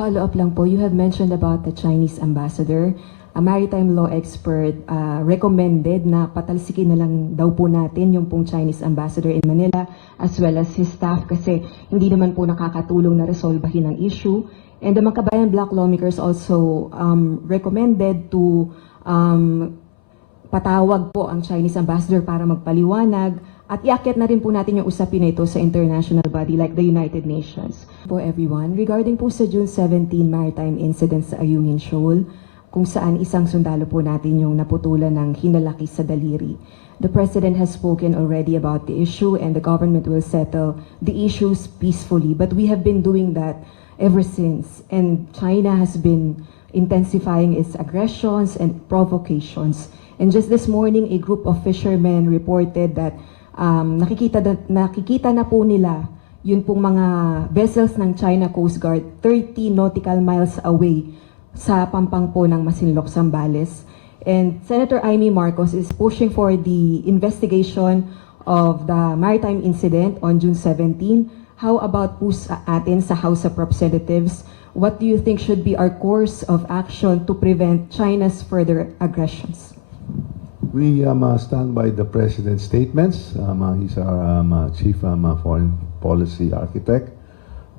Follow-up lang po, you have mentioned about the Chinese ambassador. A maritime law expert recommended na patalsikin na lang daw po natin yung pong Chinese ambassador in Manila as well as his staff kasi hindi naman po nakakatulong na resolbahin ang issue. And the Makabayan Black lawmakers also recommended to patawag po ang Chinese ambassador para magpaliwanag at iakyat na rin po natin yung usapin na ito sa international body like the United Nations. Po everyone, regarding po sa June 17 maritime incident sa Ayungin Shoal, kung saan isang sundalo po natin yung naputulan ng hinalaki sa daliri. The President has spoken already about the issue and the government will settle the issues peacefully. But we have been doing that ever since. And China has been intensifying its aggressions and provocations. And just this morning, a group of fishermen reported that nakikita na po nila yun pong mga vessels ng China Coast Guard 30 nautical miles away sa pampang po ng Masinloc, Zambales. And Senator Amy Marcos is pushing for the investigation of the maritime incident on June 17. How about po sa atin sa House of Representatives? What do you think should be our course of action to prevent China's further aggressions? We stand by the President's statements. He's our Chief Foreign Policy Architect.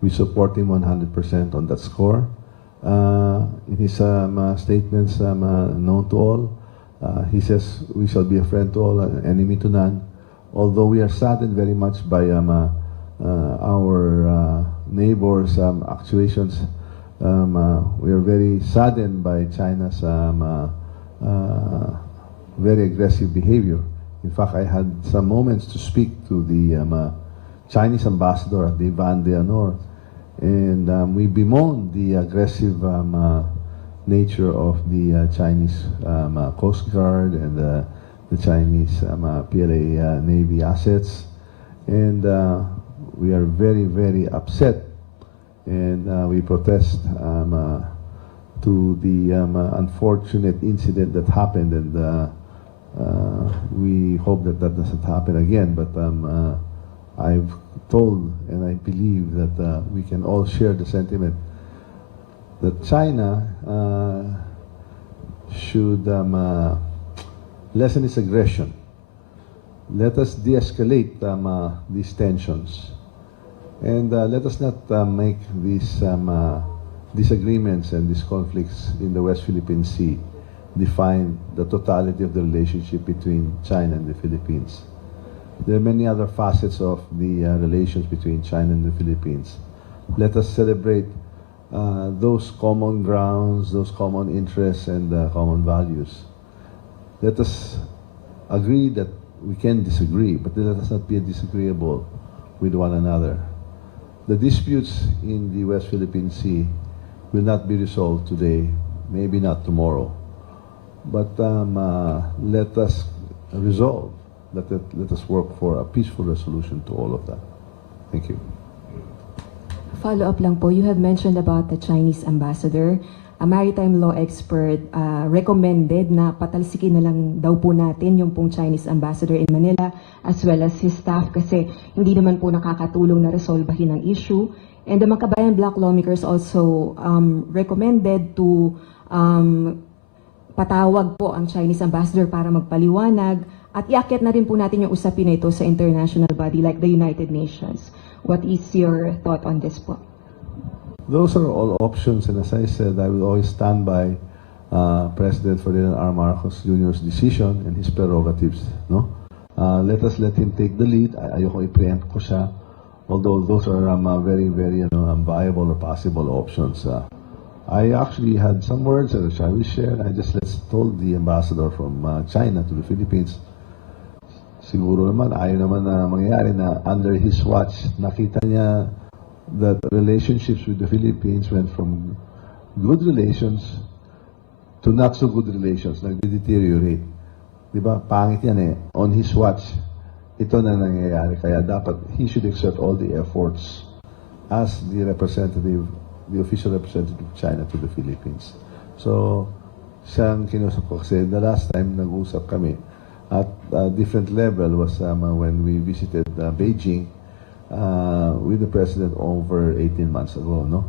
We support him 100% on that score. In his statements known to all, he says we shall be a friend to all, an enemy to none. Although we are saddened very much by our neighbors' actuations, we are very saddened by China's very aggressive behavior. In fact, I had some moments to speak to the Chinese ambassador, Van de Anor, and we bemoaned the aggressive nature of the Chinese Coast Guard and the Chinese PLA Navy assets. And we are very, very upset. And we protest to the unfortunate incident that happened. And we hope that that doesn't happen again. But I've told and I believe that we can all share the sentiment that China should lessen its aggression. Let us de-escalate these tensions, and let us not make these disagreements and these conflicts in the West Philippine Sea define the totality of the relationship between China and the Philippines. There are many other facets of the relations between China and the Philippines. Let us celebrate those common grounds, those common interests, and common values. Let us agree that we can disagree, but let us not be disagreeable with one another. The disputes in the West Philippine Sea will not be resolved today, maybe not tomorrow. But let us resolve. Let us work for a peaceful resolution to all of that. Thank you. Follow-up lang po, you have mentioned about the Chinese ambassador. A maritime law expert recommended na patalsikin na lang daw po natin yung pong Chinese ambassador in Manila as well as his staff kasi hindi naman po nakakatulong na resolbahin ang issue. And the Makabayan Black lawmakers also recommended to patawag po ang Chinese ambassador para magpaliwanag at iakyat na rin po natin yung usapin na ito sa international body like the United Nations. What is your thought on this po? Those are all options, and as I said, I will always stand by President Ferdinand R. Marcos Jr.'s decision and his prerogatives. No, let him take the lead. Ayoko i-preempt ko siya. Although those are very, very viable or possible options. I actually had some words that I will share. I just told the ambassador from China to the Philippines. Siguro naman, ayaw naman na mangyayari na under his watch, nakita niya that relationships with the Philippines went from good relations to not so good relations, nagde-deteriorate. Diba? Pangit yan eh. On his watch, ito na nangyayari. Kaya dapat he should exert all the efforts as the representative, the official representative of China to the Philippines. So, siyang kinusap ko kasi the last time nag-usap kami at a different level was when we visited Beijing with the President over 18 months ago. No?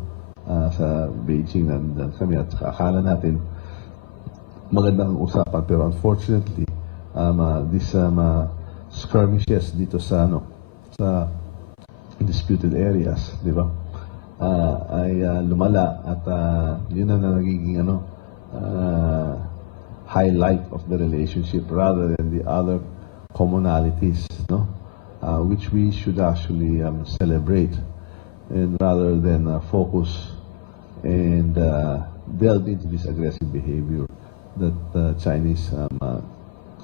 sa Beijing, nandun kami at akala natin magandang usapan, pero unfortunately this skirmishes dito sa sa disputed areas, di ba, ay lumala at yun na nagiging highlight of the relationship rather than the other commonalities, which we should actually celebrate, and rather than focus and delve into this aggressive behavior that the Chinese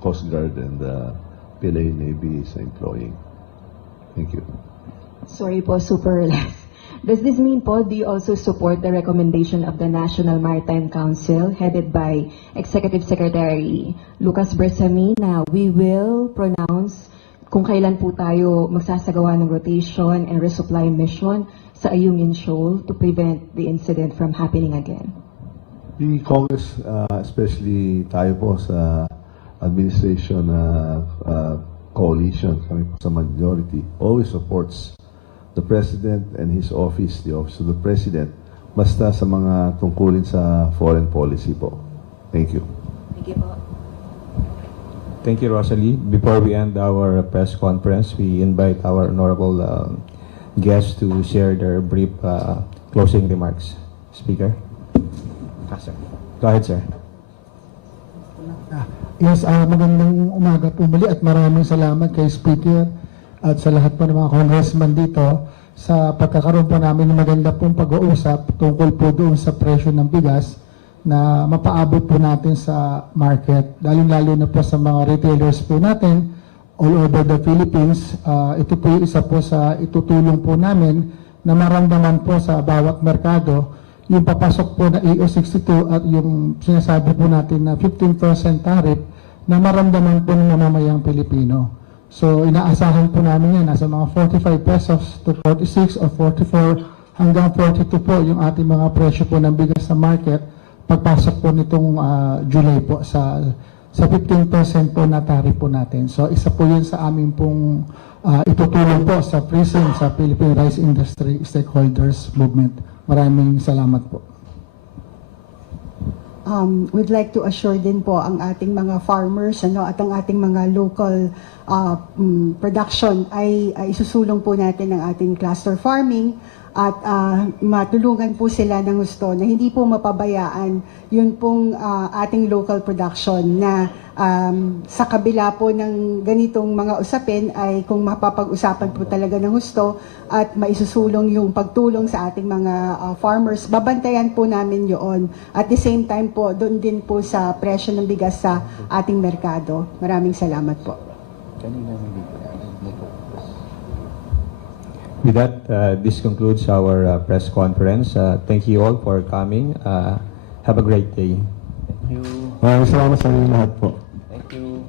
Coast Guard and the PLA Navy is employing. Thank you. Sorry po, super relax. Does this mean po, do you also support the recommendation of the National Maritime Council headed by Executive Secretary Lucas Bersamin na we will pronounce kung kailan po tayo magsasagawa ng rotation and resupply mission sa Ayungin Shoal to prevent the incident from happening again? The Congress, especially tayo po sa administration coalition, kami po sa majority, always supports the President and his office, the Office of the President, basta sa mga tungkulin sa foreign policy po. Thank you. Thank you po. Thank you, Rosalie. Before we end our press conference, we invite our honorable guests to share their brief closing remarks. Speaker? Sir. Go ahead, sir. Yes, magandang umaga po muli at maraming salamat kay Speaker at sa lahat po ng mga congressman dito sa pagkakaroon po namin ng maganda pong pag-uusap tungkol po doon sa presyo ng bigas na mapaabot po natin sa market. Lalo na po sa mga retailers po natin all over the Philippines. Ito po yung isa po sa itutulong po namin na maramdaman po sa bawat merkado yung papasok po na EO62 at yung sinasabi po natin na 15% tariff na maramdaman po ng mamamayang Pilipino. So inaasahan po namin yan, nasa mga 45 pesos to 46 or 44 hanggang 42 po yung ating mga presyo po ng bigas sa market pagpasok po nitong July po sa 15% po na tariff po natin. So isa po yun sa amin pong itutulong po sa freezing sa Philippine Rice Industry Stakeholders Movement. Maraming salamat po. We'd like to assure din po ang ating mga farmers at ang ating mga local production ay isusulong po natin ng ating cluster farming at matulungan po sila ng gusto na hindi po mapabayaan yun pong ating local production na sa kabila po ng ganitong mga usapin ay kung mapapag-usapan po talaga ng gusto at maisusulong yung pagtulong sa ating mga farmers, babantayan po namin yun. At the same time po, doon din po sa presyo ng bigas sa ating merkado. Maraming salamat po. With that, this concludes our press conference. Thank you all for coming. Have a great day. Maraming salamat sa inyo lahat po. Thank you.